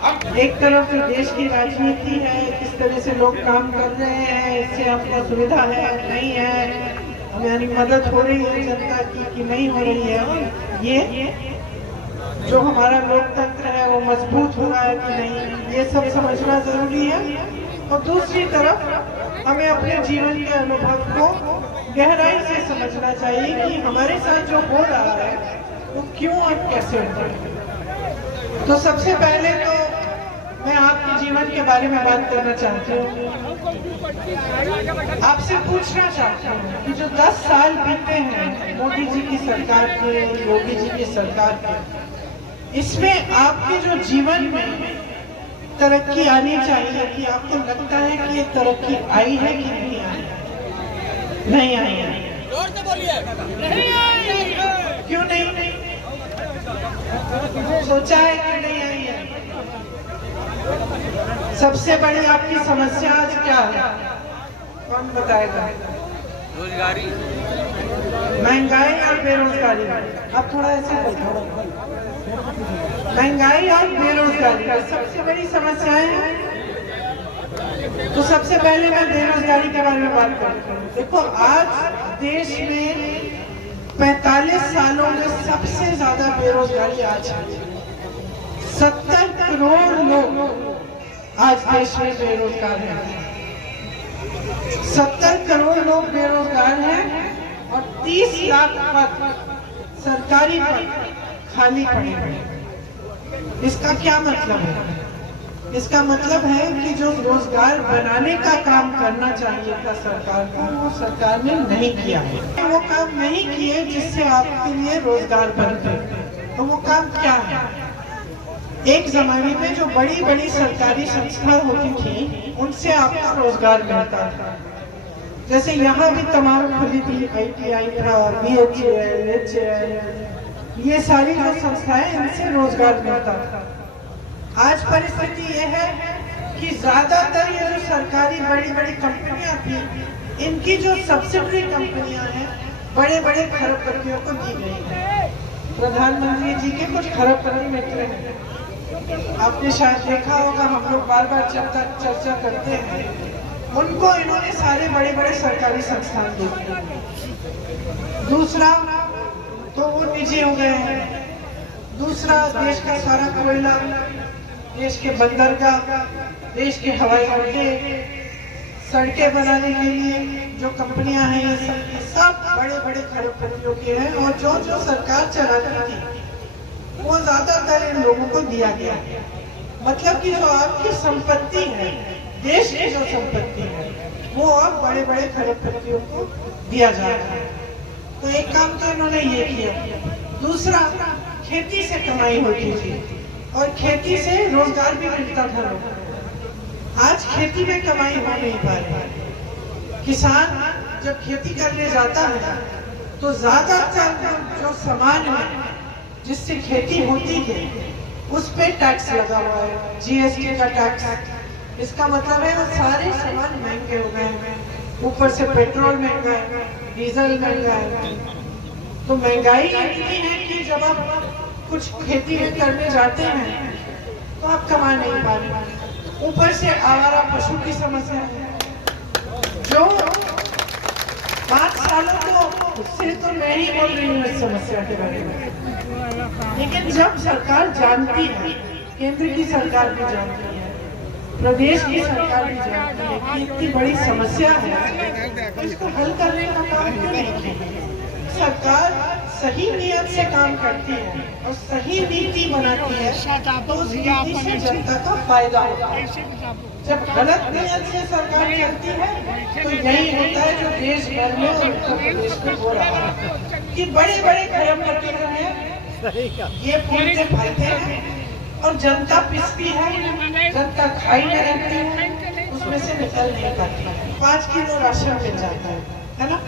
अब एक तरफ जो देश की राजनीति है, किस तरह से लोग काम कर रहे हैं, इससे आपको सुविधा है नहीं है, हमारी मदद हो रही है जनता की कि नहीं हो रही है, और ये जो हमारा लोकतंत्र है वो मजबूत हो रहा है कि नहीं, ये सब समझना जरूरी है। और दूसरी तरफ हमें अपने जीवन के अनुभव को गहराई से समझना चाहिए कि हमारे साथ जो हो रहा है वो क्यों और कैसे हो रहा है। तो सबसे पहले तो मैं आपके जीवन के बारे में बात करना चाहती हूँ, आपसे पूछना चाहती हूँ कि जो 10 साल बीते हैं मोदी जी की सरकार के, योगी जी की सरकार के, इसमें आपके जो जीवन में तरक्की आनी चाहिए, कि आपको लगता है कि ये तरक्की आई है कि नहीं आई? नहीं आई है। जोर से बोलिए। क्यों नहीं? सोचा है कि नहीं आई है? सबसे बड़ी आपकी समस्या आज क्या है, कौन बताएगा? रोजगारी, महंगाई और बेरोजगारी। अब थोड़ा ऐसे महंगाई और बेरोजगारी सबसे बड़ी समस्याएं हैं। तो सबसे पहले मैं बेरोजगारी के बारे में बात करती हूँ। देखो, आज देश में 45 सालों में सबसे ज्यादा बेरोजगारी आज है। 70 करोड़ लोग आज देश में बेरोजगार हैं। 70 करोड़ लोग बेरोजगार हैं और 30 लाख पद, सरकारी पद खाली पड़े हैं। इसका क्या मतलब है? इसका मतलब है कि जो रोजगार बनाने का काम करना चाहिए था सरकार को, वो सरकार ने नहीं किया है। वो काम नहीं किए जिससे आपके लिए रोजगार बनते। तो वो काम क्या है? एक जमाने में जो बड़ी बड़ी सरकारी संस्था होती थी, उनसे आपको रोजगार मिलता था। जैसे यहाँ भी तमाम खुली थी, ITI था, BHEL, HAL, ये सारी जो संस्थाएं, इनसे रोजगार मिलता था। आज परिस्थिति ये है कि ज्यादातर ये जो सरकारी बड़ी बड़ी कंपनियां थी, इनकी जो सब्सिडरी कंपनियां हैं, बड़े बड़े खरबपतियों को दी गई है। प्रधानमंत्री जी के कुछ खरबपति मित्र हैं, आपने शायद देखा होगा, हम लोग बार बार चर्चा करते हैं, उनको इन्होंने सारे बड़े बड़े सरकारी संस्थान दिए। दूसरा तो वो निजी हो गए हैं। दूसरा, देश का सारा कोयला, देश के बंदरगाह, देश के हवाई अड्डे, सड़कें बनाने के लिए जो कंपनियां हैं, ये सब बड़े बड़े खरबपतियों के हैं। और जो जो सरकार चलाती थी वो ज्यादातर इन लोगों को दिया गया। मतलब कि जो आपकी संपत्ति है, देश की जो संपत्ति है, वो अब बड़े बड़े खरबपतियों को दिया जा रहा है। तो एक काम तो इन्होंने ये किया। दूसरा, खेती से कमाई होती थी और खेती से रोजगार भी मिलता था लोगों को। आज खेती में कमाई हो नहीं पा रही। किसान जब खेती करने जाता है तो ज्यादातर जो सामान है जिससे खेती होती है उस पे टैक्स लगा हुआ है, GST का टैक्स। इसका मतलब है वो सारे सामान महंगे हो गए हैं, ऊपर से पेट्रोल महंगा है, डीजल महंगा है। तो महंगाई इतनी है कि जब आप कुछ खेती में करने जाते हैं तो आप कमा नहीं पा रहे। ऊपर से आवारा पशु की समस्या है, जो 5 सालों से तो मैं ही बोल रही हूँ इस समस्या के बारे में। लेकिन जब सरकार जानती है, केंद्र की सरकार भी जानती है, प्रदेश की सरकार भी जानती है कि इतनी बड़ी समस्या है, तो इसको हल करने का काम क्यों नहीं किया? सरकार सही नियत से काम करती है और सही नीति बनाती है तो उस नीति से जनता का फायदा होता है। जब गलत नियत से सरकार चलती है तो यही होता है जो देश भर में और उत्तर प्रदेश में हो रहा है कि बड़े बड़े खरबपति जो हैं ये पुल से फलते हैं और जनता पिसती है, जनता खाई में रहती है, उसमें से निकल नहीं पाती। 5 किलो राशन मिल जाता है ना?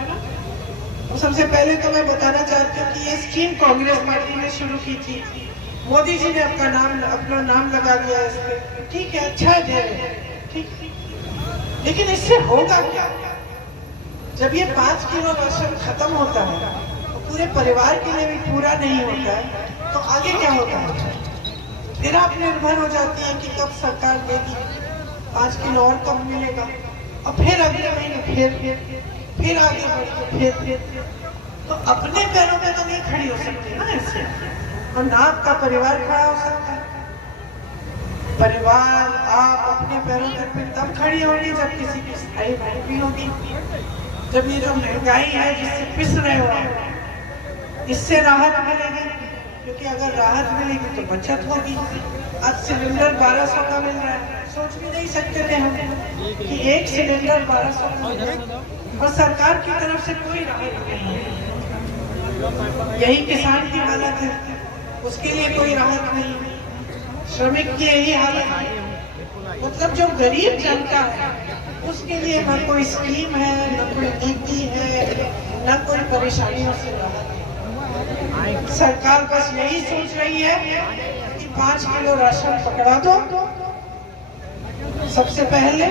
तो सबसे पहले तो मैं बताना चाहती हूँ कि ये स्कीम कांग्रेस पार्टी ने शुरू की थी। मोदी जी ने अपना नाम लगा दिया इस पे। ठीक है, अच्छा है, ठीक, लेकिन इससे होगा क्या? जब ये 5 किलो राशन खत्म होता है तो पूरे परिवार के लिए भी पूरा नहीं होता है, तो आगे क्या होता है? फिर आप निर्भर हो जाती है कि कब सरकार देगी, 5 किलो और कम मिलेगा, और फिर अगले महीने फिर आगे बढ़ के तो अपने पैरों पे तो नहीं खड़ी हो सकती ना ऐसे, और ना आपका परिवार खड़ा हो सकता है। परिवार आप अपने पैरों पे तब खड़ी होगी जब किसी की स्थायी नौकरी होगी, जब ये जो महंगाई है जिससे पिस रहे हो इससे राहत मिलेगी, क्योंकि अगर राहत मिलेगी तो बचत होगी। आज सिलेंडर 1200 का मिल रहा है, सोच भी नहीं सकते थे हम कि एक सिलेंडर 1200 का मिल रहा है और सरकार की तरफ से कोई राहत नहीं है। यही किसान की हालत है, उसके लिए कोई राहत नहीं है, श्रमिक की यही हालत है। मतलब जो गरीब जनता है उसके लिए न कोई स्कीम है, न कोई नीति है, न कोई परेशानियों से राहत है। सरकार बस यही सोच रही है कि 5 किलो राशन पकड़ा दो सबसे पहले,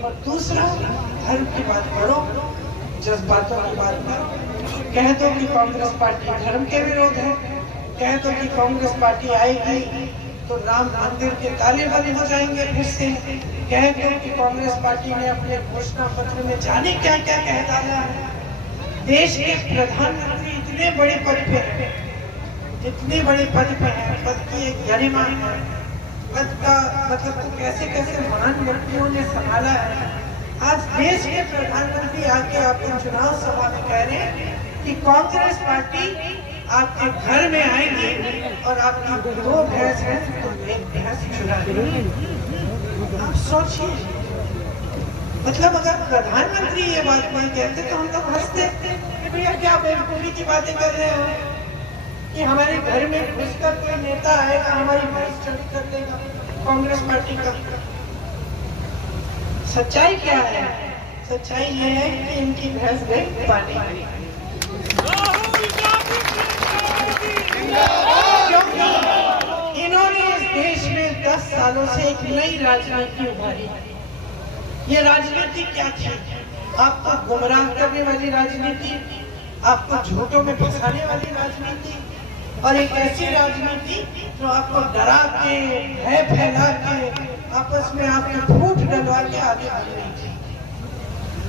और दूसरा धर्म की बात करो, जज्बातों की बात करो, कह दो कि कांग्रेस पार्टी धर्म के विरोध है, कह दो कि कांग्रेस पार्टी आएगी तो राम मंदिर के ताले बंद हो जाएंगे फिर से, कह दो कि कांग्रेस पार्टी ने अपने घोषणा पत्र में जाने क्या क्या कह डाला है। देश के प्रधानमंत्री इतने बड़े पद पे हैं, इतने बड़े पद पे हैं, पद की एक गरिमा है, पद का मतलब तो कैसे कैसे महान व्यक्तियों ने संभाला है। आज देश के प्रधानमंत्री आके आपको चुनाव सभा में कह रहे हैं कि कांग्रेस पार्टी आपके घर में आएंगे और आपकी 2 भैंस है तो 1 भैंस चुरा लेंगे। आप सोचिए, मतलब अगर प्रधानमंत्री ये बात नहीं कहते तो हम लोग हंसते कि भैया क्या बेवकूफी की बातें कर रहे हो कि हमारे घर में घुसकर कोई नेता आएगा हमारी भैंस चोरी कर देगा कांग्रेस पार्टी का। सच्चाई क्या है? सच्चाई ये है कि इनकी भैंस गई पानी। इन्होंने इस देश में 10 सालों से एक नई राजनीति उभारी। ये राजनीति क्या थी? आपको गुमराह करने वाली राजनीति, आपको झूठों में फंसाने वाली राजनीति, और एक ऐसी राजनीति जो आपको डरा के, भय फैला के, आपस में आपके फूट डलवा के आगे बढ़ रही थी।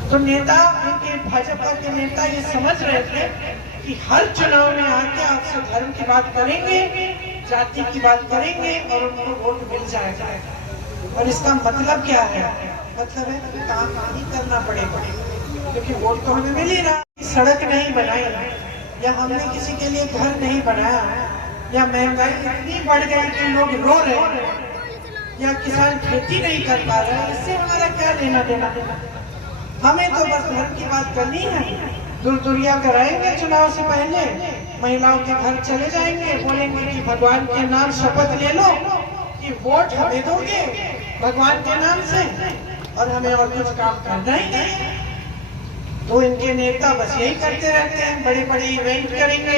तो नेता, इनके भाजपा के नेता ये समझ रहे थे कि हर चुनाव में आके आपसे धर्म की बात करेंगे, जाति की बात करेंगे और उनको वोट मिल जाएगा। और इसका मतलब क्या है? मतलब है कि काम नहीं करना पड़ेगा, क्योंकि वोट तो हमें मिल ही रहा। सड़क नहीं बनाई, या हमने किसी के लिए घर नहीं बनाया, या महंगाई इतनी बढ़ गई कि लोग रो रहे हैं, या किसान खेती नहीं कर पा रहे हैं, इससे हमारा क्या लेना देना? हमें तो बस धर्म की बात करनी है। दुर्दुरिया कराएंगे चुनाव से पहले, महिलाओं के घर चले जाएंगे, बोलेंगे कि भगवान के नाम शपथ ले लो कि वोट हमें दोगे भगवान के नाम से, और हमें और कुछ काम करना ही नहीं। तो इनके नेता बस यही करते रहते हैं, बड़े बड़े इवेंट करेंगे,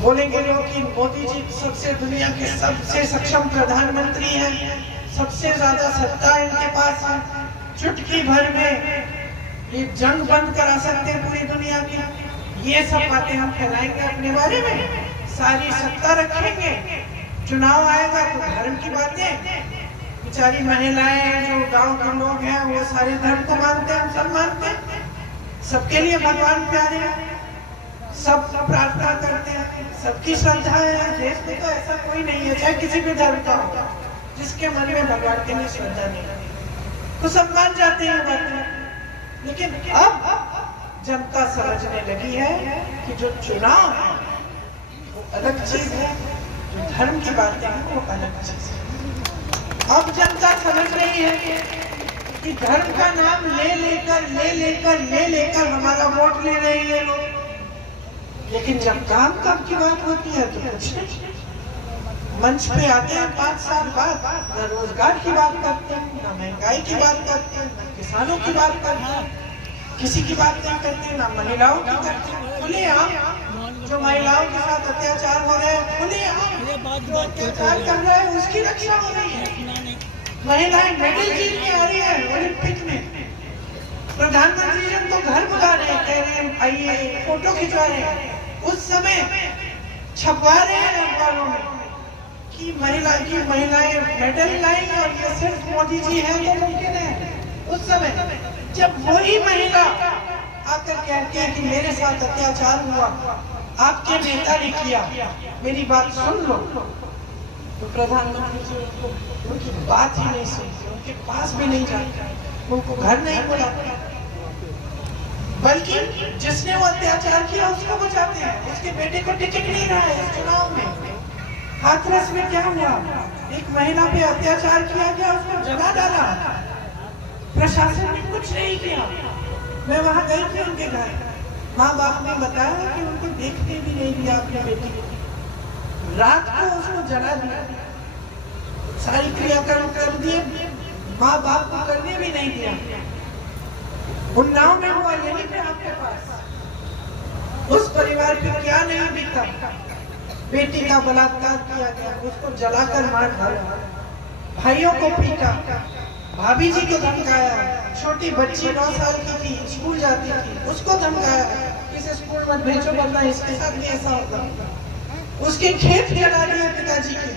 बोलेंगे लोग कि मोदी जी सबसे दुनिया के सबसे सक्षम प्रधानमंत्री हैं, सबसे ज्यादा सत्ता इनके पास है, चुटकी भर में ये जंग बंद करा सकते हैं पूरी दुनिया की। ये सब बातें हम फैलाएंगे अपने बारे में, सारी सत्ता रखेंगे। चुनाव आएगा तो धर्म की बातें, बेचारी महिलाएं जो गांव के लोग हैं वो सारे धर्म को मानते हैं, हम सब मानते हैं, सबके लिए भगवान प्यारे हैं, सब प्रार्थना करते हैं, सबकी श्रद्धा है। देश में तो ऐसा कोई नहीं है, चाहे किसी भी धर्म का हो, जिसके मन में भगवान के लिए श्रद्धा नहीं है, तो सब मान जाते हैं बातें। लेकिन अब जनता समझने लगी है कि जो चुनाव है वो अलग चीज है, जो धर्म की बातें हैं वो अलग चीज है। अब जनता समझ रही है कि धर्म का नाम ले लेकर हमारा वोट ले रहे हैं लोग, लेकिन जब काम की बात होती है तो कुछ नहीं। मंच पे आते हैं 5 साल बाद, न रोजगार की बात करते हैं, न महंगाई की बात करते हैं, न किसानों की बात करते हैं, किसी की बात नहीं करते, ना महिलाओं की करते हैं। खुले आम जो महिलाओं के साथ अत्याचार हो रहे हैं, खुले आम जो अत्याचार कर रहे हैं उसकी रक्षा हो रही है। महिलाएं मेडल जीत के आ रही है ओलंपिक में, प्रधानमंत्री जब तो घर बुला रहे हैं, कह रहे हैं आइए, फोटो खिंचवा रहे हैं, उस समय छपवा रहे हैं अखबारों में कि महिलाएं मेडल लाई और ये सिर्फ मोदी जी हैं तो मुमकिन है। उस समय जब वही महिला आकर कहती है कि मेरे साथ अत्याचार हुआ, आपके नेता ने किया, मेरी बात सुन लो, तो प्रधानमंत्री जी उनकी बात ही नहीं सुनते, उनके पास भी नहीं जाते, उनको घर नहीं बुलाते, बल्कि जिसने वो अत्याचार किया उसको बचाते हैं। उसके बेटे को टिकट नहीं रहा है इस चुनाव में। हाथरस में क्या हुआ, एक महिला पे अत्याचार किया गया, उसको जला डाला, प्रशासन ने कुछ नहीं किया। मैं वहां गई थी उनके घर, माँ बाप ने बताया कि उनको देखने भी नहीं दिया अपने बेटी को, रात को उसको जला दिया, सारी क्रियाक्रम कर दिए, माँ बाप को करने भी नहीं दिया। उन्नाव में हुआ यही पे आपके पास। उस परिवार पे क्या नहीं बीता, बेटी का बलात्कार किया गया, उसको जलाकर मार डाला, भाइयों को पीटा, भाभी जी को धमकाया, छोटी बच्ची 9 साल की थी, स्कूल जाती थी, उसको धमकाया, इसे स्कूल मत भेजो वरना इसके साथ भी ऐसा होगा। उसके खेत जला दिए पिताजी के,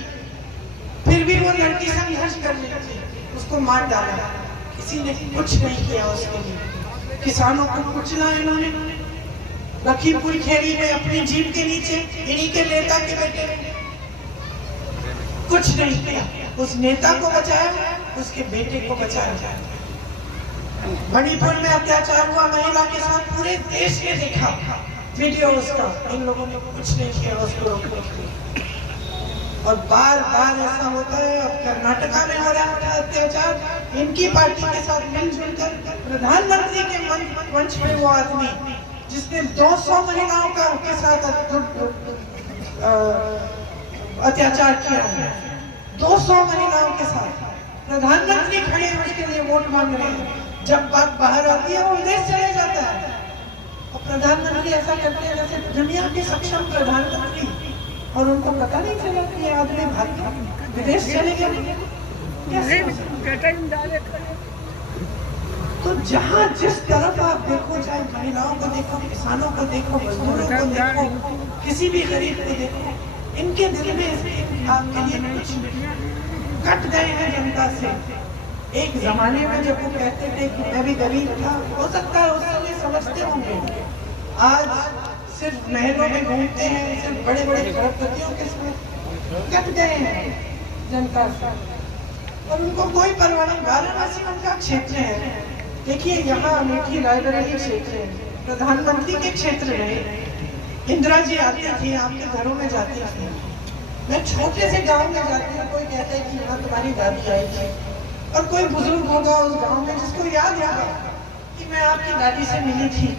फिर भी वो लड़की संघर्ष कर रही थी, उसको मार डाला, किसी ने कुछ नहीं किया उसके लिए। किसानों को कुचला इन्होंने, लखीमपुर खेड़ी में अपनी जीप के नीचे इन्हीं के नेता के बेटे ने कुछ नहीं किया, उस नेता को बचाया, उसके बेटे को बचाया। मणिपुर में अत्याचार हुआ महिला के साथ, पूरे देश ने देखा वीडियो उसका, इन लोगों ने कुछ नहीं किया उसको रोकने के लिए। और बार बार ऐसा होता है। अब कर्नाटका में हो रहा था अत्याचार, इनकी पार्टी के साथ मिलजुल कर प्रधानमंत्री के मंच में वो आदमी जिसने 200 महिलाओं का उनके साथ अत्याचार किया है, 200 महिलाओं के साथ प्रधानमंत्री खड़े हैं उसके लिए वोट मांग रहे हैं। जब बात बाहर आती है वो विदेश चले जाता है, और प्रधानमंत्री ऐसा करते हैं जैसे दुनिया के सक्षम प्रधानमंत्री, और उनको पता नहीं चला कि ये आदमी भाग विदेश चले गए। तो जहाँ जिस तरफ आप देखो, चाहे महिलाओं को देखो, किसानों को देखो, मजदूरों को देखो, किसी भी गरीब को देखो, इनके दिल में आपके लिए कुछ कट गए हैं जनता से। एक जमाने में जब वो कहते थे कि मैं भी गरीब था, हो सकता है उस समय समझते होंगे, आज सिर्फ महलों में घूमते हैं, सिर्फ बड़े बड़े खरबपतियों के साथ कट गए हैं जनता से, और उनको कोई परवाह नहीं। वाराणसी उनका क्षेत्र है, देखिए यहाँ अमेठी लाइब्रेरी क्षेत्र है, प्रधानमंत्री के क्षेत्र में इंदिरा जी आती थी, आपके घरों में जाती थी। मैं छोटे से गांव में जाती हूँ, कोई कहता है कि यहाँ तुम्हारी दादी आई थी, और कोई बुजुर्ग होगा उस गांव में जिसको याद होगा कि मैं आपकी दादी से मिली थी,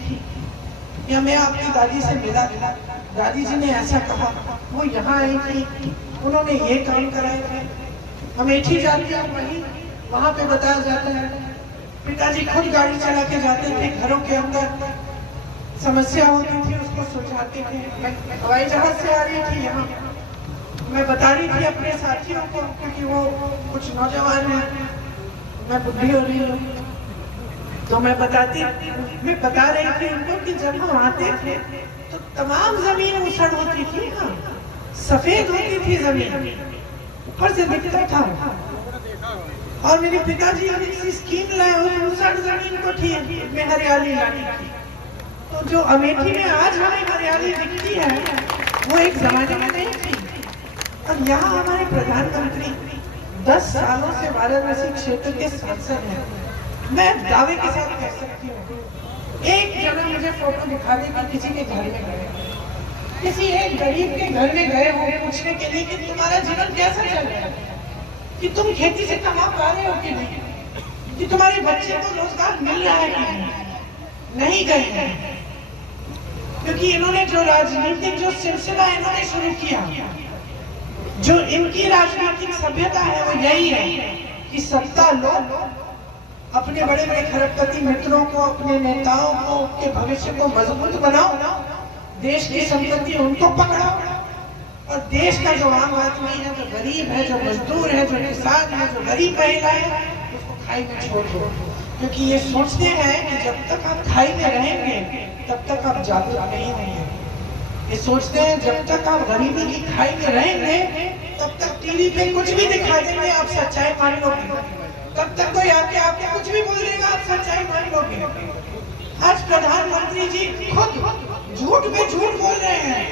या मैं आपकी दादी से मिला था, दादी जी ने ऐसा कहा, वो यहाँ आई थी, उन्होंने ये काम कराए थे। अमेठी जाती है वहीं, वहाँ पे बताया जाता है पिताजी खुद गाड़ी चला के जाते थे, घरों के अंदर समस्या होती थी उसको सुलझाते थे। मैं हवाई जहाज से आ रही थी यहाँ, मैं बता रही थी अपने साथियों को, क्योंकि वो कुछ नौजवान हैं, मैं बुढ़ी हो रही हूँ, तो मैं बता रही थी उनको कि जब हम आते थे तो तमाम जमीन उछड़ होती थी, सफेद होती थी जमीन, ऊपर से दिखता था, और मेरे पिताजी ने स्कीम लाए उछड़ जमीन को ठीक में हरियाली लानी थी। तो जो अमेठी में आज हमें हरियाली दिखती है वो एक जमाने में नहीं थी। और यहाँ हमारे प्रधानमंत्री 10 सालों से वाराणसी क्षेत्र के सांसद हैं। मैं दावे के साथ कह सकती हूँ, एक जगह मुझे फोटो दिखा दे कि किसी के घर में गए, किसी एक गरीब के घर में गए हो पूछने के लिए कि तुम्हारा जीवन कैसा चल रहा है, कि तुम खेती से कमा पा रहे हो कि नहीं, कि तुम्हारे बच्चे को रोजगार मिल रहा है कि नहीं गए हैं। क्योंकि इन्होंने जो राजनीतिक जो सिलसिला इन्होंने शुरू किया, जो इनकी राजनीतिक सभ्यता है वो यही है कि सत्ता लो, अपने बड़े बड़े खरबपति मित्रों को, अपने नेताओं को, उनके भविष्य को मजबूत बनाओ, देश की संपत्ति उनको पकड़ाओ, और देश का जो आम आदमी है, जो गरीब है, जो मजदूर है, जो किसान है, जो गरीब महिला है, उसको खाई में छोड़ दो। क्योंकि ये सोचते हैं कि जब तक आप खाई में रहेंगे तब तक आप जागरूक नहीं होंगे। ये सोचते हैं जब तक आप गरीबी की खाई में रहेंगे तब तक टीवी पे कुछ भी दिखा देंगे, आप सच्चाई मान लोगे। तब तक कोई आके आपको कुछ भी बोल देगा, आप सच्चाई मान लोगे। आज प्रधानमंत्री जी खुद झूठ पे झूठ बोल रहे हैं,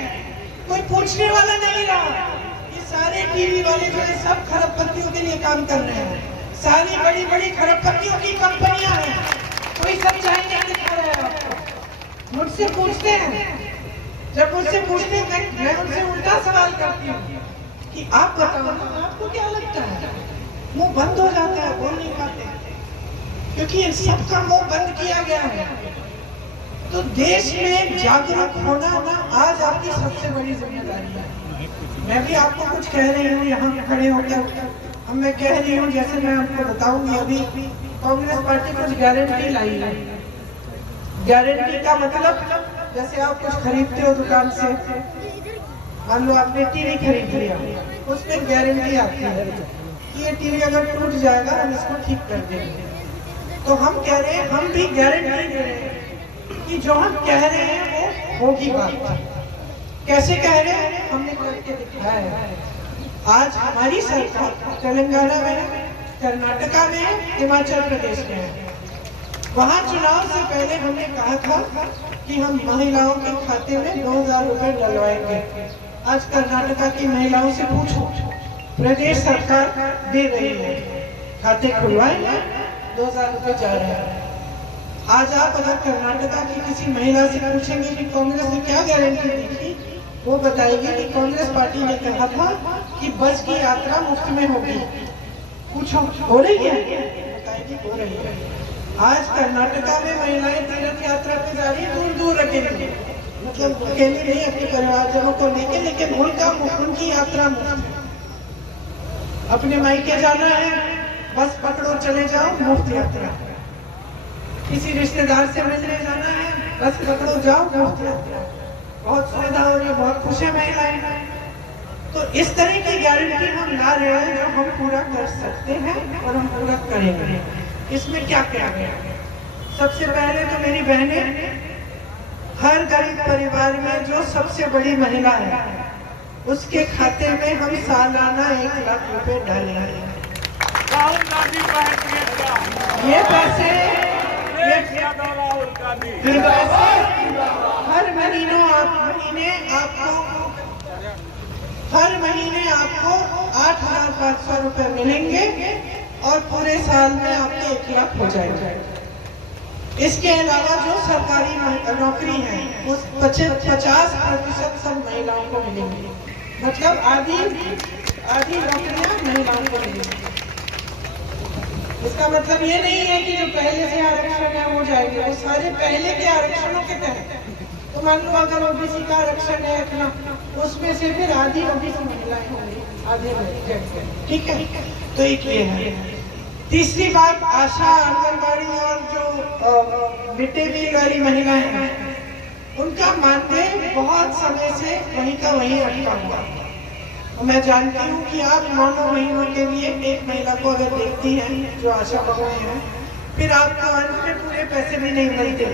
कोई पूछने वाला नहीं रहा। ये सारे टीवी वाले जो है सब खरबपतियों के लिए काम कर रहे हैं, सारी बड़ी बड़ी खरबपतियों की कंपनियां हैं, कोई सच्चाई नहीं दिखा रहा है आपको। मुझसे पूछते हैं, जब मुझसे पूछते हैं मैं उनसे उल्टा सवाल करती हूँ कि आप बताओ ना, आपको क्या लगता है? मुंह बंद हो जाता है, बोल नहीं पाते, क्योंकि इन सबका मुंह बंद किया गया है। तो देश में जागरूक होना ना आज आपकी सबसे बड़ी जिम्मेदारी है। मैं भी आपको कुछ कह रही हूँ यहाँ खड़े होकर, अब मैं कह रही हूँ, जैसे मैं आपको बताऊंगी, अभी कांग्रेस पार्टी कुछ गारंटी लाई है। गारंटी का मतलब, जैसे आप कुछ खरीदते हो दुकान से, मान लो आपने टीवी खरीद लिया, उसमें गारंटी आती है कि ये टीवी अगर टूट जाएगा हम इसको ठीक कर देंगे। तो हम कह रहे हैं, हम भी गारंटी दे रहे हैं कि जो हम कह रहे हैं वो होगी बात। कैसे कह रहे हैं? हमने करके दिखाया है। आज हमारी सरकार तेलंगाना में है, कर्नाटका में है, हिमाचल प्रदेश में है। वहाँ चुनाव से पहले हमने कहा था कि हम महिलाओं के खाते में 2000 रुपए डलवाएंगे। आज कर्नाटका की महिलाओं से पूछो, प्रदेश सरकार दे रही है, खाते खुलवाएंगे, 2000 रुपए जा रहे हैं। आज आप अगर कर्नाटका की किसी महिला से पूछेंगे कि कांग्रेस ने क्या गारंटी दी थी, वो बताएगी कि कांग्रेस पार्टी ने कहा था कि बस की यात्रा मुफ्त में होगी। पूछो हो रही है? बताएगी हो रही है। आज कर्नाटका में महिलाएं तीर्थ यात्रा पे जा रही, दूर दूर अकेली, मतलब अकेली नहीं, अपने परिवारजनों को लेके, लेकिन उनकी यात्रा मुफ्त। अपने मायके जाना है, बस पकड़ो चले जाओ, मुफ्त यात्रा। किसी रिश्तेदार से मिलने जाना है, बस पकड़ो जाओ, मुफ्त यात्रा। बहुत सुविधा हो रही है, बहुत खुश है महिलाएं। तो इस तरह की गारंटी हम ला रहे हैं जो हम पूरा कर सकते हैं और हम पूरा करेंगे। इसमें क्या क्या है? सबसे पहले तो मेरी बहनें, हर गरीब परिवार में जो सबसे बड़ी महिला है उसके खाते में हम सालाना 1 लाख रुपए डालेंगे। राहुल गांधी ये पैसे हर महीने आपको 8500 रुपए मिलेंगे और पूरे साल में आपके 1 लाख हो जाएगा। इसके अलावा जो सरकारी नौकरी है उस 50% सब महिलाओं को मिलेंगी, मतलब आधी नौकरियां महिलाओं को मिलेंगी। इसका मतलब ये नहीं है कि जो पहले से आरक्षण है वो जाएंगे, वो सारे पहले के आरक्षणों के तहत। तो मान लो अगर ओबीसी का आरक्षण है अपना, उसमें से फिर आधी ओबीसी महिलाएं होंगी, आधे, ठीक है। तो एक ये है। तीसरी बात, आशा, आंगनबाड़ी और जो मिड डे मील वाली महिलाएं हैं, उनका मानदेय बहुत समय से वहीं का वहीं अटका हुआ। मैं जानती हूँ कि आप 9 महीनों के लिए एक महिला को अगर देखती हैं जो आशा बहुएं हैं, फिर आपको अंत में पूरे पैसे भी नहीं मिलते।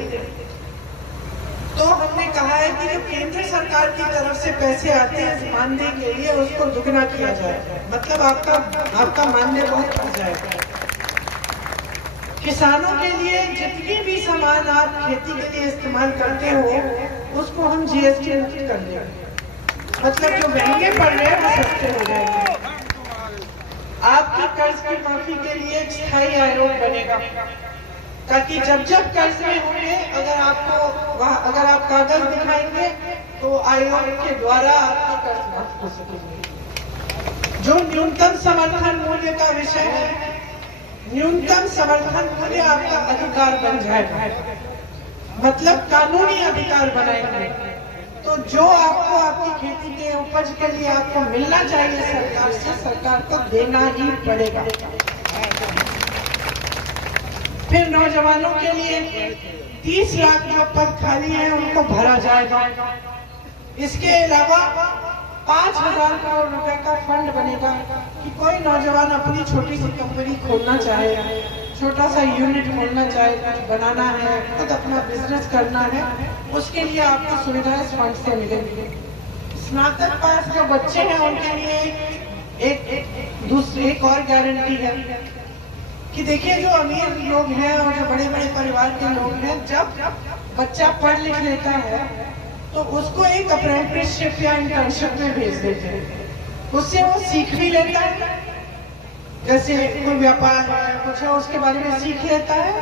तो हमने कहा है कि जो केंद्र सरकार की तरफ से पैसे आते हैं मानदेय के लिए, उसको दुगना किया जाए, मतलब आपका मानदेय बहुत बढ़ जाएगा। किसानों के लिए जितनी भी सामान आप खेती के लिए इस्तेमाल करते हो उसको हम जीएसटी मुक्त कर देंगे, मतलब जो महंगे पड़ रहे हैं वो सस्ते हो जाएंगे। आपकी कर्ज की माफी के लिए एक स्थायी आयोग बनेगा, ताकि जब कर्ज में होंगे, अगर आप कागज दिखाएंगे तो आयोग के द्वारा आपके कर्ज माफ हो सकेंगे। जो न्यूनतम समर्थन मूल्य का विषय है, न्यूनतम समर्थन मूल्य आपका अधिकार बन जाएगा, मतलब कानूनी अधिकार बनाएंगे। तो जो आपको आपकी खेती के उपज के लिए आपको मिलना चाहिए सरकार से, सरकार को देना ही पड़ेगा। फिर नौजवानों के लिए 30 लाख जो पद खाली हैं उनको भरा जाएगा। इसके अलावा 5000 करोड़ रुपए का फंड बनेगा कि कोई नौजवान अपनी छोटी सी कंपनी खोलना चाहे, छोटा सा यूनिट खोलना चाहे, कुछ बनाना है, खुद अपना बिजनेस करना है, उसके लिए आपको सुविधाएं इस फंड से मिलेंगी। स्नातक पास जो बच्चे हैं उनके लिए एक और गारंटी है कि देखिए जो अमीर लोग हैं और जो बड़े बड़े परिवार के लोग हैं, जब बच्चा पढ़ लिख लेता है तो उसको एक अप्रेंटिसशिप या इंटर्नशिप में भेज देते हैं। उससे वो सीख भी लेता है, जैसे कोई व्यापार है कुछ है उसके बारे में सीख लेता है,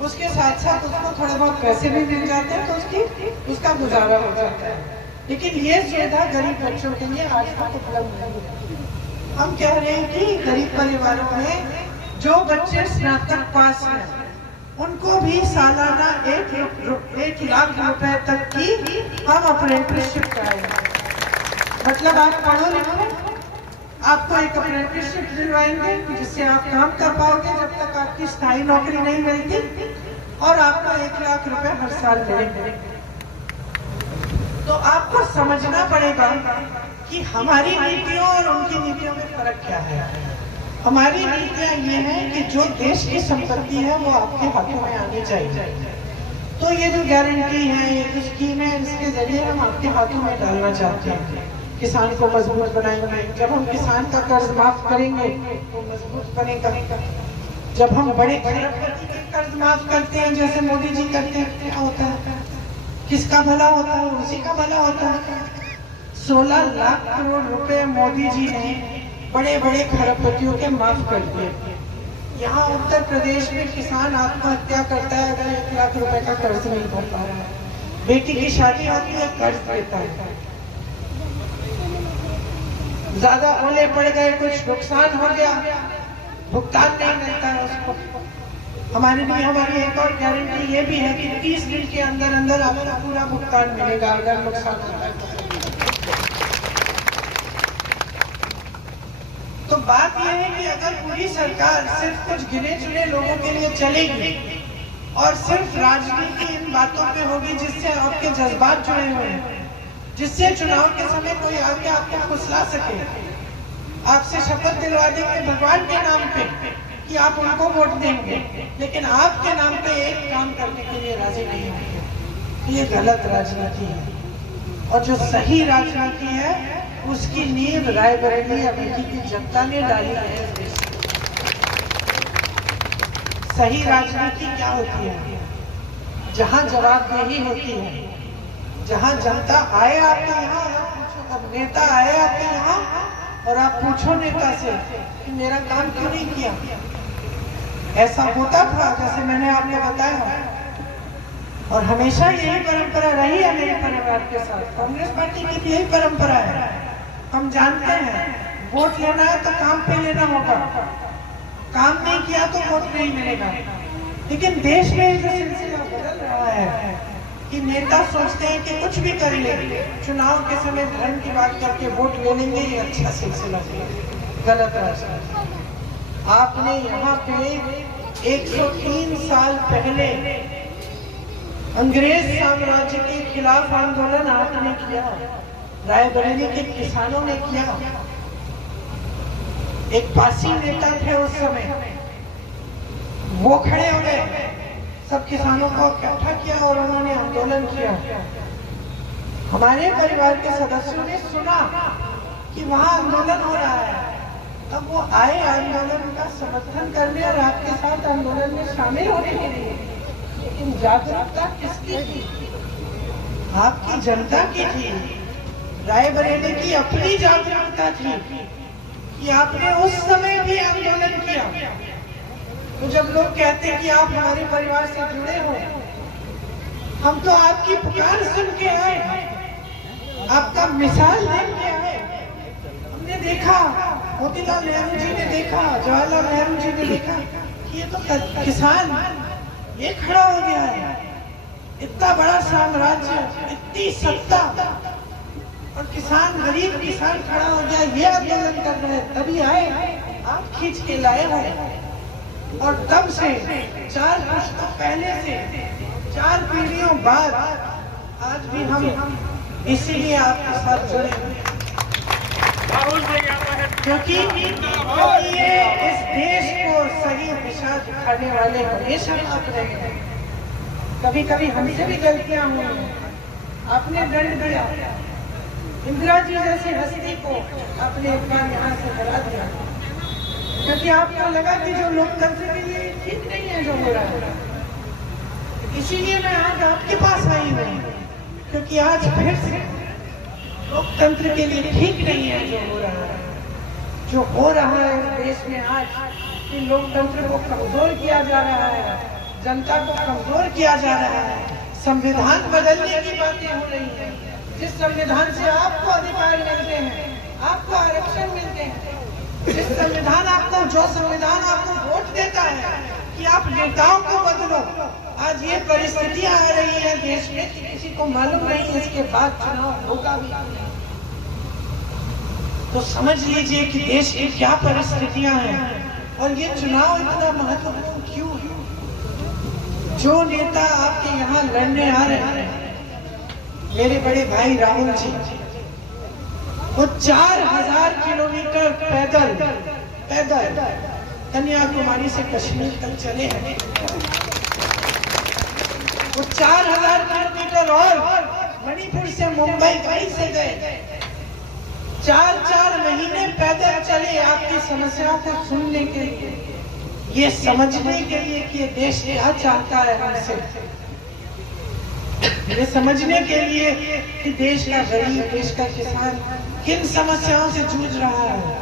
उसके साथ साथ उसको थोड़े बहुत पैसे भी मिल जाते हैं तो उसका गुजारा हो जाता है। लेकिन ये सुविधा गरीब बच्चों के लिए आज तक उपलब्ध नहीं है। हम कह रहे हैं कि गरीब परिवारों में जो बच्चे स्नातक पास हैं उनको भी सालाना 1 लाख रुपए तक की हम अप्रेंटिसशिप कराएंगे। मतलब आप पढ़ो लिखो, आपको एक अप्रेंटिसशिप दिलवाएंगे जिससे आप काम कर पाओगे जब तक आपकी स्थायी नौकरी नहीं मिलती, और आपको 1 लाख रुपए हर साल मिलेंगे। तो आपको समझना पड़ेगा कि हमारी नीतियों और उनकी नीतियों में फर्क क्या है। हमारी नीतियां ये हैं कि जो देश की संपत्ति है वो आपके हाथों में आनी चाहिए। तो ये जो गारंटी है, ये जो स्कीम है, इसके जरिए हम आपके हाथों में डालना चाहते हैं। किसान को मजबूत बनाएंगे। जब हम किसान का कर्ज माफ करेंगे तो मजबूत बनेगा। जब हम बड़े खरबपति के कर्ज माफ करते हैं जैसे मोदी जी करते हैं, क्या होता है? किसका भला होता है? उसी का भला होता है। 16 लाख करोड़ रुपए मोदी जी ने बड़े बड़े खरबपतियों के माफ कर दिए। यहाँ उत्तर प्रदेश में किसान आत्महत्या करता है अगर 1 लाख रुपए का कर्ज नहीं भर पा रहा है। बेटी की शादी होती है, कर्ज देता है, ज्यादा ओले पड़ गए, कुछ नुकसान हो गया, भुगतान नहीं मिलता है उसको। हमारी एक और गारंटी ये भी है कि 30 दिन के अंदर अंदर आपको पूरा भुगतान मिलेगा अगर नुकसान होता है। तो बात यह है कि अगर पूरी सरकार सिर्फ कुछ गिने चुने लोगों के लिए चलेगी और सिर्फ राजनीति इन बातों पे होगी जिससे आपके जज्बात जुड़े हुए हैं, जिससे चुनाव के समय कोई आके आपको फुसला सके, आपसे शपथ दिलवा देंगे भगवान के नाम पे कि आप उनको वोट देंगे, लेकिन आपके नाम पे एक काम करने के लिए राजी नहीं होंगे, ये गलत राजनीति है। और जो सही राजनीति है उसकी नींव रायबरेली अमेठी की जनता ने डाली है। सही राजनीति क्या होती है? जहां जवाबदेही होती है, जहां जनता आए आपके यहाँ, अब नेता आए आपके यहाँ और आप पूछो नेता से कि मेरा काम क्यों नहीं किया। ऐसा होता था जैसे मैंने आपको बताया, और हमेशा यही परंपरा रही है मेरे परिवार के साथ। कांग्रेस पार्टी की भी यही परंपरा है। हम जानते हैं वोट लेना है तो काम पे लेना होगा, काम नहीं किया तो वोट नहीं मिलेगा। लेकिन देश में जो सिलसिला बदल रहा है कि नेता सोचते हैं कि कुछ भी कर लेंगे, चुनाव के समय धर्म की बात करके वोट ले लेंगे, ये अच्छा सिलसिला गलत रास्ता। आपने यहाँ पे 103 साल पहले अंग्रेज साम्राज्य के खिलाफ आंदोलन आपने किया, रायबरेली के किसानों ने किया। एक पासी नेता थे उस समय, वो खड़े हो गए, सब किसानों को इकट्ठा किया और उन्होंने आंदोलन किया। हमारे परिवार के सदस्यों ने सुना कि वहां आंदोलन हो रहा है, तब वो आए आंदोलन का समर्थन करने और आपके साथ आंदोलन में शामिल होने के लिए। लेकिन जागरूकता किसकी थी? आपकी जनता की थी। रायबरेली की अपनी जागरूकता थी कि आपने उस समय भी आंदोलन किया। तो जब लोग कहते हैं कि आप हमारे परिवार से जुड़े हो, हम तो आपकी पुकार सुन के आए, आपका मिसाल देख के आए। हमने देखा, मोतीलाल नेहरू जी ने देखा, जवाहरलाल नेहरू जी ने देखा कि ये तो किसान ये खड़ा हो गया है, इतना बड़ा साम्राज्य, इतनी सत्ता, और किसान, गरीब किसान खड़ा हो गया, ये आंदोलन कर रहे हैं। तभी आए, आप खींच के लाए हो। और तब से 4 पुश्तों पहले से 4 पीढ़ियों बाद आज भी हम इसीलिए आपके साथ जुड़े हुए हैं, क्योंकि ये इस देश को सही दिशा दिखाने वाले हमेशा आप रहे हैं। कभी कभी हमसे भी गलतियां हुई, आपने दंड दिया, इंदिरा जी जैसी हस्ती को आपने एक बार यहाँ से हरा दिया, क्योंकि आपको लगा कि जो लोकतंत्र के लिए ठीक नहीं है जो हो रहा है। इसीलिए मैं आज आपके पास आई हूँ, क्योंकि आज फिर से लोकतंत्र के लिए ठीक नहीं है जो हो रहा है। जो हो रहा है देश में आज कि लोकतंत्र को कमजोर किया जा रहा है, जनता को कमजोर किया जा रहा है, संविधान बदलने की बातें हो रही हैं। जिस संविधान से आपको अधिकार मिलते हैं, आपको आरक्षण मिलते हैं, जिस संविधान आपको, जो संविधान आपको वोट देता है कि आप नेताओं को बदलो, आज ये परिस्थितियां आ रही है देश में कि किसी को मालूम नहीं है इसके बाद चुनाव होगा भी। तो समझ लीजिए कि देश की क्या परिस्थितियां हैं और ये चुनाव इतना महत्वपूर्ण क्यों है। जो नेता आपके यहाँ लड़ने आ रहे हैं, मेरे बड़े भाई राहुल जी, वो 4000 किलोमीटर पैदल कन्याकुमारी से कश्मीर तक चले हैं। वो 4000 किलोमीटर और मणिपुर से मुंबई कहीं से गए, 4 महीने पैदल चले आपकी समस्याओं को सुनने के लिए, ये समझने के लिए कि ये देश क्या चाहता है हमसे, ये समझने के लिए कि देश का गरीब, देश का किसान किन समस्याओं से जूझ रहा है,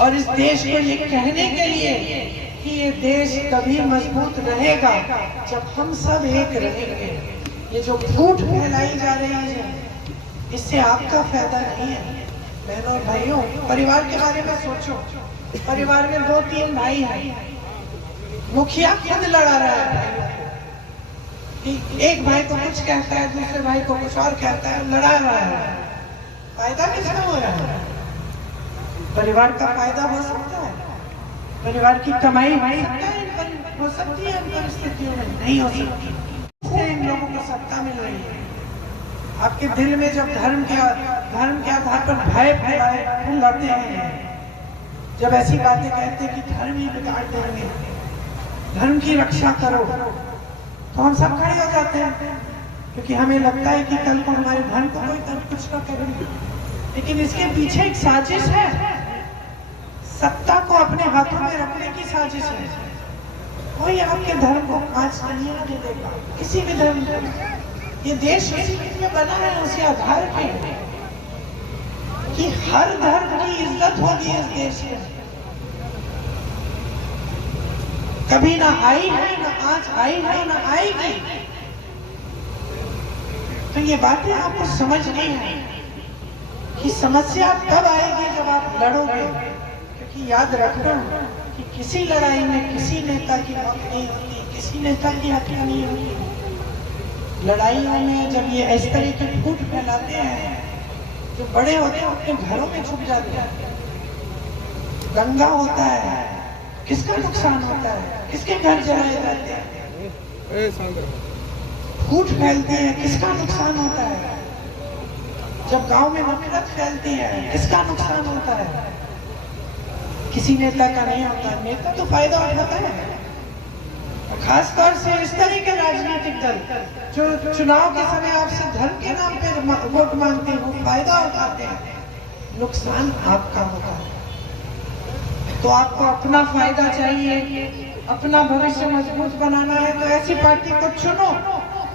और इस देश को ये कहने के लिए कि ये देश कभी मजबूत रहेगा जब हम सब एक रहेंगे। ये जो झूठ फैलाई जा रही है इससे आपका फायदा नहीं है। बहनों भाइयों, परिवार के बारे में सोचो। परिवार में 2-3 भाई हैं, मुखिया खुद लड़ा रहा है कि एक भाई को कुछ कहता है, दूसरे भाई को कुछ और कहता है, लड़ा रहा है। फायदा किसका हो रहा है? परिवार का फायदा हो सकता है, परिवार की कमाई हो सकती है, इन परिस्थितियों में नहीं हो सकती। इन लोगों को सत्ता मिल रही है। आपके दिल में जब धर्म के आधार पर भय फैलाते हैं, जब ऐसी बातें कहते हैं कि धर्म ही बिगाड़ देंगे, धर्म की रक्षा करो, तो हम सब खड़े हो जाते हैं, क्योंकि हमें लगता है कि कल को हमारे धर्म को कोई कुछ न करेंगे। लेकिन इसके पीछे एक साजिश है, सत्ता को अपने हाथों में रखने की साजिश है। कोई आपके धर्म को आज नहीं आने देगा, किसी भी धर्म को। ये देश इसी में बना है उसी आधार पे कि हर धर्म की इज्जत होगी इस देश में। कभी ना आई है, ना आज आई है, ना आएगी। तो ये बातें आपको समझनी है कि समस्या तब आएगी जब आप लड़ोगे। क्योंकि याद रखना कि किसी लड़ाई में किसी नेता की मौत नहीं होती, किसी नेता की हत्या नहीं होती। लड़ाइयों में जब ये इस तरह के झूठ फैलाते हैं, जो बड़े होते हैं अपने घरों में छुप जाते हैं। दंगा होता है, किसका नुकसान होता है? किसके घर जलाए जाते हैं? झूठ फैलते हैं, किसका नुकसान होता है? जब गांव में नफरत फैलती है, किसका नुकसान होता है? किसी नेता का नहीं होता। नेता तो फायदा उठाता है, खासतौर से इस तरह के राजनीतिक दल जो चुनाव के समय आपसे धर्म के नाम पे वोट मांगते हैं, वो फायदा उठाते हैं, नुकसान आपका होता है। तो आपको अपना फायदा चाहिए, अपना भविष्य मजबूत बनाना है, तो ऐसी पार्टी को चुनो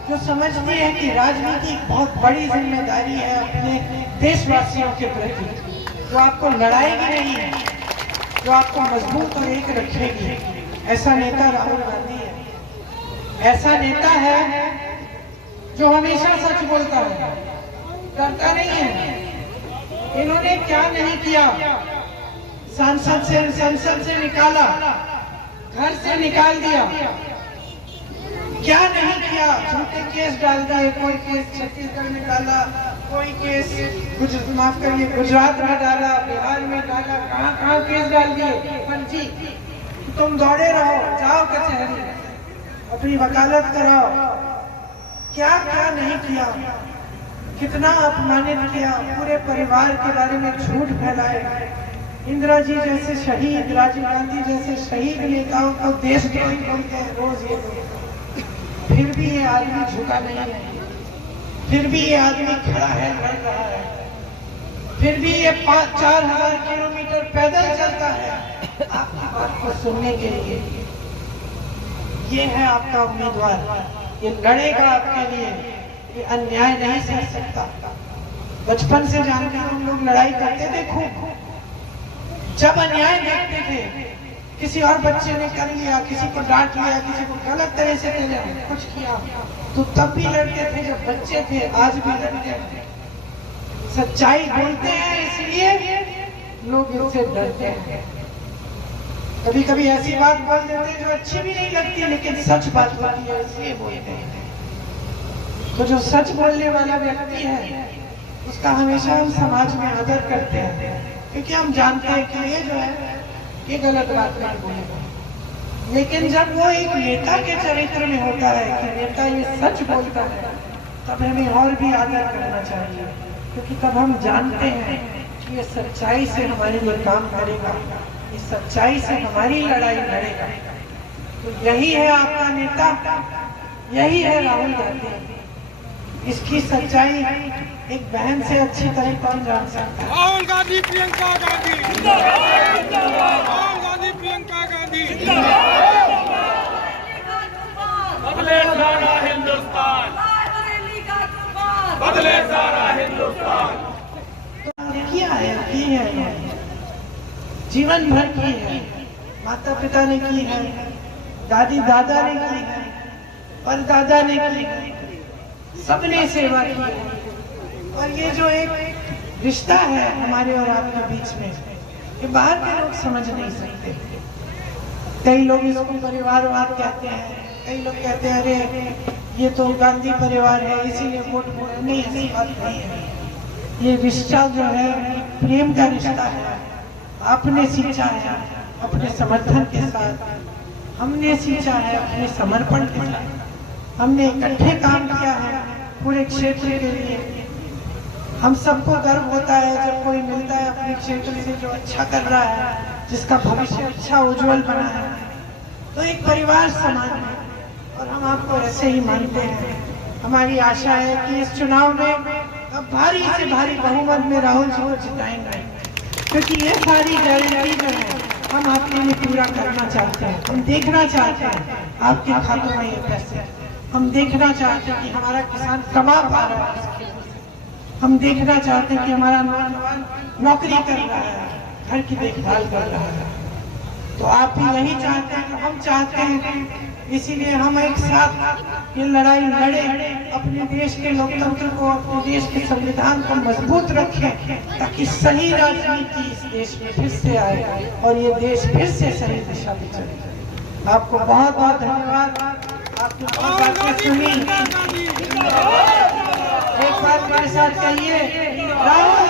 जो समझती है कि राजनीति एक बहुत बड़ी जिम्मेदारी है अपने देशवासियों के प्रति, जो आपको लड़ाएगी नहीं, जो आपको मजबूत और एक रखेगी। ऐसा नेता राहुल गांधी है। ऐसा नेता है जो हमेशा सच बोलता है, डरता नहीं है। इन्होंने क्या नहीं किया? संसद से निकाला, घर से निकाल दिया, क्या नहीं किया? झूठे केस डाल दिए। कोई केस छत्तीसगढ़ में डाला, कोई केस माफ करिए गुजरात में डाला, बिहार में डाला, कहाँ केस डाल दिए फर्जी। तुम दौड़े रहो, जाओ कचहरी, अपनी वकालत कराओ। क्या क्या नहीं किया, कितना अपमानित किया, पूरे परिवार के बारे में झूठ फैलाए। इंदिरा जी जैसे शहीद, राजीव गांधी जैसे शहीद नेताओं को देशद्रोही बोलते हैं रोज ये लोग, फिर भी ये आदमी झुका नहीं है। फिर भी ये आदमी खड़ा है, लड़ रहा है, फिर भी ये 4,000 किलोमीटर पैदल चलता है आपकी बात को सुनने के लिए। ये है आपका उम्मीदवार, ये लड़ेगा आपके लिए, ये अन्याय नहीं सह सकता। बचपन से जानते हम लोग लड़ाई करते थे खूब। जब अन्याय देखते थे, किसी और बच्चे ने कर लिया, किसी को डांट लिया, किसी को गलत तरह से कुछ किया, तो तब भी लड़ते थे जब बच्चे थे, आज भी लड़ते हैं। सच्चाई बोलते हैं इसलिए लोग इससे डरते हैं। कभी कभी ऐसी बात बोल देते हैं जो अच्छी भी नहीं लगती, लेकिन सच बात होती है इसलिए बोलते हैं। तो जो सच बोलने वाला व्यक्ति है उसका हमेशा हम समाज में आदर करते हैं, क्योंकि हम जानते हैं कि ये जो है ये गलत बात नहीं बोलेगा। लेकिन जब वो एक नेता के चरित्र में होता है कि नेता ये सच बोलता है, तब हमें और भी आदर करना चाहिए, क्योंकि तब हम जानते हैं कि ये सच्चाई से हमारे लिए काम करेगा, इस सच्चाई से हमारी लड़ाई लड़ेगा। तो यही है आपका नेता, यही है राहुल गांधी। इसकी सच्चाई एक बहन से अच्छी तरह कौन जान सकता है। राहुल गांधी, प्रियंका गांधी जिंदाबाद, राहुल गांधी, प्रियंका गांधी जिंदाबाद। बदले सारा हिंदुस्तान, बदले सारा हिंदुस्तान। किया है, की है, जीवन भर की है, माता पिता ने की है, दादी दादा ने की है, परदादा ने की है, सबने सेवा की है। और ये जो एक रिश्ता है हमारे और आपके बीच में, ये बाहर के लोग समझ नहीं सकते। कई लोग इसको परिवारवाद कहते हैं, कई लोग कहते हैं अरे ये तो गांधी परिवार है इसीलिए वोट वोट। नहीं, ऐसी बात नहीं है। ये रिश्ता जो है प्रेम का रिश्ता है। आपने सींचा है अपने समर्थन के साथ, हमने सींचा है अपने समर्पण के साथ। हमने इकट्ठे काम किया है पूरे क्षेत्र के लिए। हम सबको गर्व होता है जब कोई मिलता है अपने क्षेत्र से जो अच्छा कर रहा है, जिसका भविष्य अच्छा उज्जवल बना है। तो एक परिवार समान है और हम आपको ऐसे ही मानते हैं। हमारी आशा है कि इस चुनाव में अब भारी से भारी बहुमत में राहुल जी को जिताएंगे, क्योंकि ये सारी गारंटी जो है हम आपके लिए पूरा करना चाहते हैं। हम देखना चाहते हैं आपके खातों में ये पैसे, हम देखना चाहते हैं कि हमारा किसान कमा पा रहा है, हम देखना चाहते हैं कि हमारा नौजवान नौकरी कर रहा है, घर की देखभाल कर रहा है। तो आप भी यही चाहते हैं, हम चाहते हैं, इसीलिए हम एक साथ ये लड़ाई लड़े, अपने देश के लोकतंत्र को, अपने देश के संविधान को मजबूत रखें, ताकि सही राजनीति इस देश में फिर से आए और ये देश फिर से सही दिशा में चले। आपको बहुत बहुत धन्यवाद, आपने बहुत बातें सुनी। एक बार मेरे साथ कहिए, राहुल